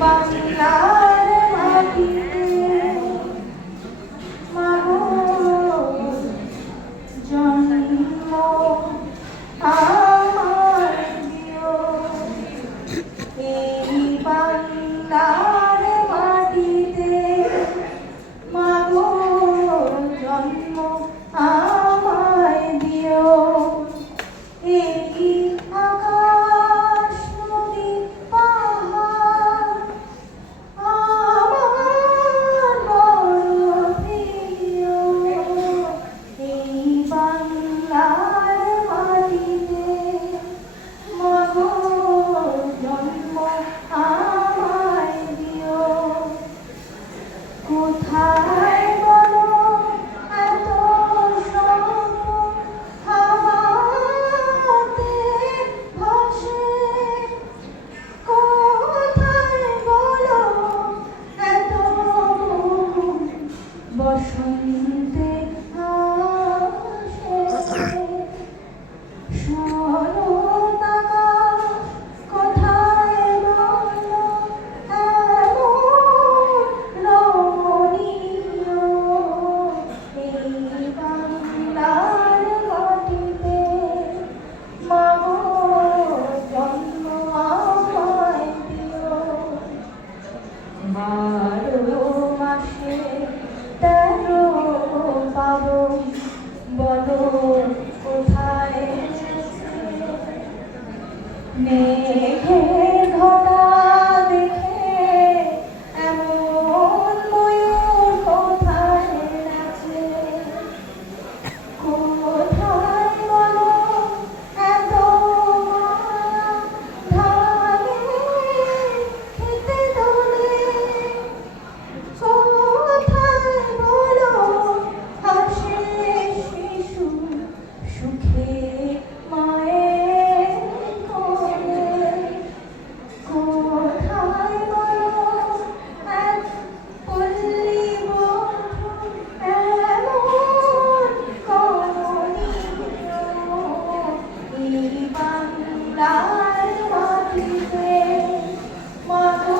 বাংলার মাটিতে মাগো জন্ম আমার দিও, এই বাংলার মাটিতে মাগো জন্ম আমায় দিও। এই আকাশ নদী পাহাড় আমার বড় প্রিয়, এই বাংলার মাটিতে মাগো জন্ম আমায় দিও। কোথায় বলো এত স্বপ্ন হাওয়াতে ভাসে, কোথায় বলো এত বসন্তে আসে। শরৎ আকাশ কোথায় বলো এমন রমণীয়, এই বাংলার মাটিতে মাগো জন্ম আমায় দিও। 12 মাসে 13 পার্বণ বলো কোথায় মেঘের ঘটা দেখে এমন ময়ূর কোথায় নাচে, কোথায় বলো এত মায়া ধানে খেতে তোলে, কোথায় বলো হাসে শিশু সুখে মায়ের কোলে, কোথায় বলো এক পল্লী বধূ এমন কমনীয়, এই বাংলার মাটিতে মাগো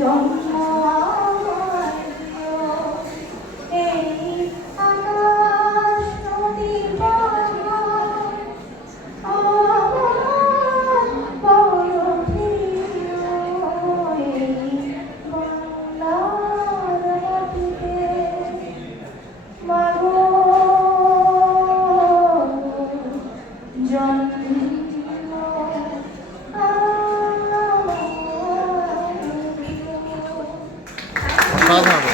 জন্ম আমায় দিও। এই আকাশ নদী পাহাড় আমার বড় প্রিয়, এই বাংলার মাটিতে মাগো জন্ম আমায় দিও। অসাধারণ।